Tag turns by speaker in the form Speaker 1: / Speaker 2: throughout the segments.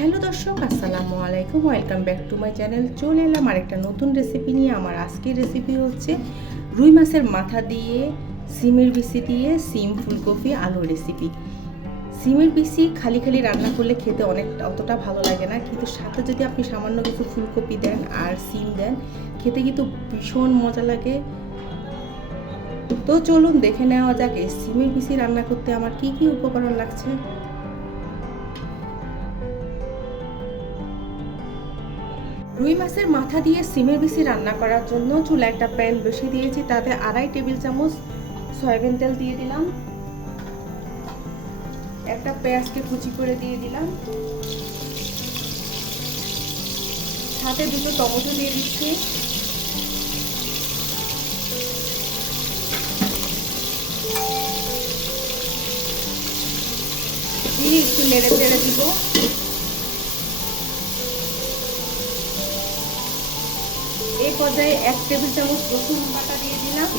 Speaker 1: Hello দর্শক, আসসালামু আলাইকুম। Welcome back to my channel চলে এলাম আরেকটা নতুন রেসিপি নিয়ে। আমার আজকের রেসিপি হচ্ছে রুই মাছের মাথা দিয়ে সিমের বিসি দিয়ে সিম ফুলকপি আলু রেসিপি সিমের বিসি খালি খালি রান্না করলে খেতে অনেক, অতটা ভালো লাগে না। কিন্তু সাথে যদি আপনি সামান্য কিছু ফুলকপি দেন আর সিম দেন, খেতে কিন্তু ভীষণ মজা লাগে। তো চলুন দেখে নেওয়া যাক এই সিমের বিসি রান্না করতে আমার কি কি উপকরণ লাগছে। রুই মাছের মাথা দিয়ে সিমের বেশি রান্না করার জন্য চুলা একটা প্যান বসে দিয়েছি, তাতে আড়াই টেবিল চামচ সয়াবিন তেল দিয়ে দিলাম। একটা পেঁয়াজকে কুচি করে দিয়ে দিলাম। সাথে দুটো টমেটো দিয়ে দিচ্ছি। দিয়ে একটু নেড়ে চেড়ে দিব। পর্যায়ে এক টেবিল চামচ রসুন বাটা দিয়ে দিলাম।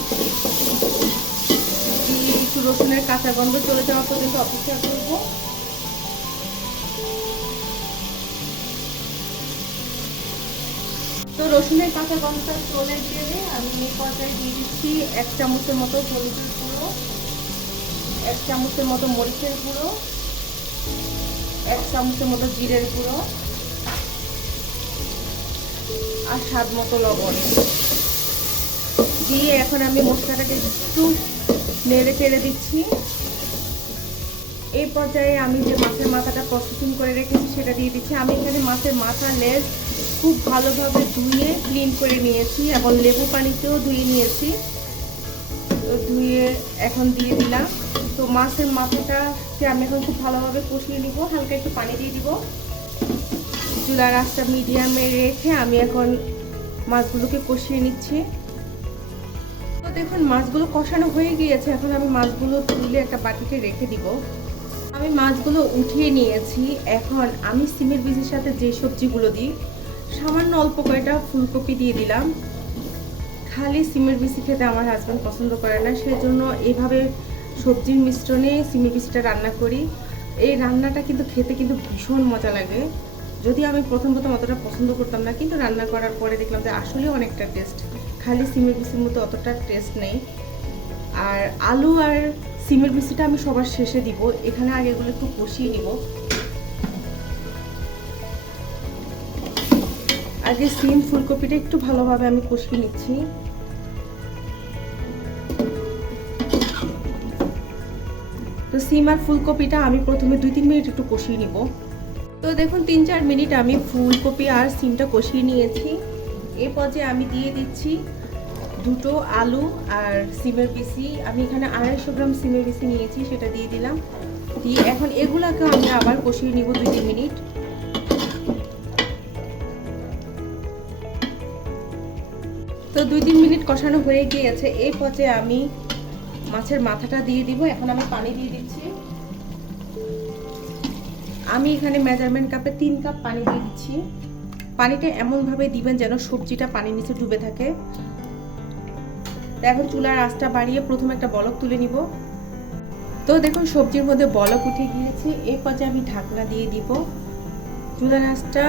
Speaker 1: একটু রসুনের কাঁচা গন্ধ চলে যাওয়া পর্যন্ত অপেক্ষা করব। তো রসুনের কাঁচা গন্ধটা চলে গেলে আমি এই পর্যায়ে দিয়ে দিচ্ছি এক চামচের মতো হলুদের গুঁড়ো, এক চামচের মতো মরিচের গুঁড়ো, এক চামচের মতো জিরের গুঁড়ো। আর স্বাদ মতো লবণ। দিয়ে এখন আমি মশলাটাকে একটু নেড়ে চেড়ে দিচ্ছি। এই পর্যায়ে আমি যে মাছের মাথাটা প্রসেসিং করে রেখেছি সেটা দিয়ে দিচ্ছি। আমি এখানে মাছের মাথা লেজ খুব ভালোভাবে ধুয়ে ক্লিন করে নিয়েছি এবং লেবু পানিতেও ধুয়ে নিয়েছি। তো ধুয়ে এখন দিয়ে দিলাম। তো মাছের মাথাটাকে আমি এখন খুব ভালোভাবে কষিয়ে নিব। হালকা একটু পানি দিয়ে দিব। চুলার আঁচটা মিডিয়ামে রেখে আমি এখন মাছগুলোকে কষিয়ে নিচ্ছি। তো দেখুন, মাছগুলো কষানো হয়ে গিয়েছে। এখন আমি মাছগুলো তুলে একটা বাটিতে রেখে দিব। আমি মাছগুলো উঠিয়ে নিয়েছি। এখন আমি সিমের বীজের সাথে যে সবজিগুলো দিই, সামান্য অল্প কয়টা ফুলকপি দিয়ে দিলাম। খালি সিমের বিচি খেতে আমার হাজব্যান্ড পছন্দ করে না। সেজন্য এইভাবে সবজির মিশ্রণে সিমের বিচিটা রান্না করি। এই রান্নাটা কিন্তু খেতে কিন্তু ভীষণ মজা লাগে। যদি আমি প্রথম প্রথম অতটা পছন্দ করতাম না, কিন্তু রান্না করার পরে দেখলাম যে আসলে অনেকটা টেস্ট খালি সিমের বিচির মতো অতটা টেস্ট নেই। আর আলু আর সিমের বিচিটা আমি সবার শেষে দিব। এখানে আগে এগুলো একটু কষিয়ে নিব। আগে সিম ফুলকপিটা একটু ভালোভাবে আমি কষিয়ে নিচ্ছি। তো সিম আর ফুলকপিটা আমি প্রথমে দুই তিন মিনিট একটু কষিয়ে নিব। তো দেখুন, তিন চার মিনিট আমি ফুলকপি আর সিমটা কষিয়ে নিয়েছি। এ পর্যায়ে আমি দিয়ে দিচ্ছি দুটো আলু আর সিমের পিসি। আমি এখানে আড়াইশো গ্রাম সিমের পিসি নিয়েছি, সেটা দিয়ে দিলাম। দিয়ে এখন এগুলাকে আমি আবার কষিয়ে নিব দুই তিন মিনিট। তো দুই তিন মিনিট কষানো হয়ে গিয়েছে। এই পর্যায়ে আমি মাছের মাথাটা দিয়ে দিব। এখন আমি পানি দিয়ে দিচ্ছি। আমি এখানে মেজারমেন্ট কাপে তিন কাপ পানি দিয়ে দিচ্ছি। পানিটা এমনভাবে দিবেন যেন সবজিটা পানির নিচে ডুবে থাকে। এখন চুলার আঁচটা বাড়িয়ে প্রথমে একটা বলক তুলে নিব। তো দেখুন, সবজির মধ্যে বলক উঠে গিয়েছে। এই পর্যায়ে আমি ঢাকনা দিয়ে দিব। চুলার আঁচটা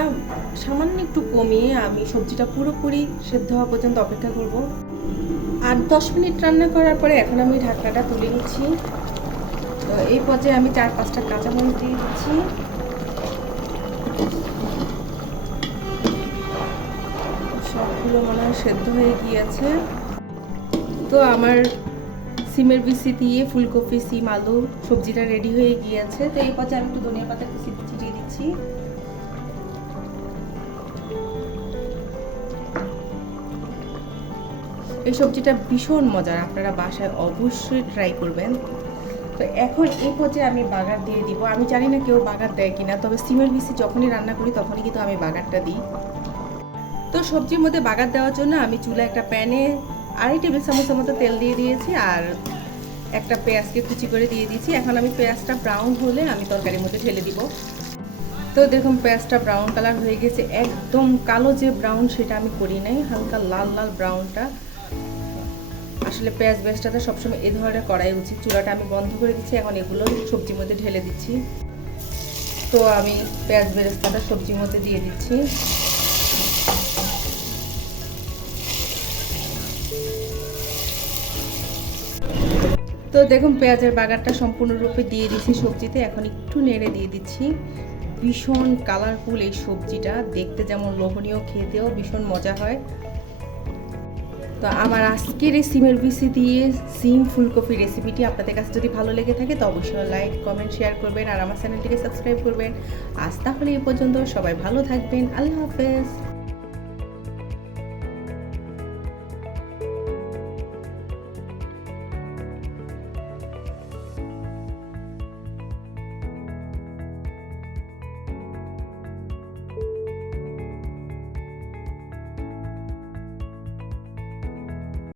Speaker 1: সামান্য একটু কমিয়ে আমি সবজিটা পুরোপুরি সেদ্ধ হওয়া পর্যন্ত অপেক্ষা করব। আর দশ মিনিট রান্না করার পরে এখন আমি ঢাকনাটা তুলে নিচ্ছি। তো এই পর্যায়ে আমি চার পাঁচটা কাঁচামরিচ দিয়ে দিচ্ছি। সবগুলো মনে হয় সেদ্ধ হয়ে গিয়েছে। তো আমার সিমের বিসি দিয়ে ফুলকপি, সিম, আলু সবজিটা রেডি হয়ে গিয়েছে। তো এই পর্যায়ে আমি একটু ধনিয়া পাতা ছিটিয়ে দিচ্ছি। এই সবজিটা ভীষণ মজার, আপনারা বাসায় অবশ্যই ট্রাই করবেন। তো এখন এই পর্যায়ে আমি বাগার দিয়ে দিব। আমি জানি না কেউ বাগার দেয় কিনা, তবে সিমের বিসি যখনই রান্না করি তখনই কিন্তু আমি বাগারটা দিই। তো সবজির মধ্যে বাগার দেওয়ার জন্য আমি চুলা একটা প্যানে আড়াই টেবিল চামচের মতো তেল দিয়ে দিয়েছি আর একটা পেঁয়াজকে কুচি করে দিয়ে দিয়েছি। এখন আমি পেঁয়াজটা ব্রাউন হলে আমি তরকারির মধ্যে ঢেলে দিব। তো দেখুন, পেঁয়াজটা ব্রাউন কালার হয়ে গেছে। একদম কালো যে ব্রাউন সেটা আমি করি নাই, হালকা লাল লাল ব্রাউনটা। আসলে পেঁয়াজ বেসটাতে সবসময় এই ধরনের করাই উচিত। চুলাটা আমি বন্ধ করে দিচ্ছি, এখন এগুলো সবজির মধ্যে ঢেলে দিচ্ছি। তো আমি পেঁয়াজ বেরেস্তাটা সবজির মধ্যে দিয়ে দিচ্ছি। তো দেখুন, পেঁয়াজের বাগারটা সম্পূর্ণরূপে দিয়ে দিচ্ছি সবজিতে, এখন একটু নেড়ে দিয়ে দিচ্ছি। ভীষণ কালারফুল এই সবজিটা, দেখতে যেমন লোভনীয়, খেতেও ভীষণ মজা হয়। তো আমার আজকের এই সিমের বিসি দিয়ে সিম ফুলকপি রেসিপিটি আপনাদের কাছে যদি ভালো লেগে থাকে, তো অবশ্যই লাইক কমেন্ট শেয়ার করবেন আর আমার চ্যানেলটিকে সাবস্ক্রাইব করবেন। আজ তাহলে এ পর্যন্ত সবাই ভালো থাকবেন। আল্লাহ হাফেজ।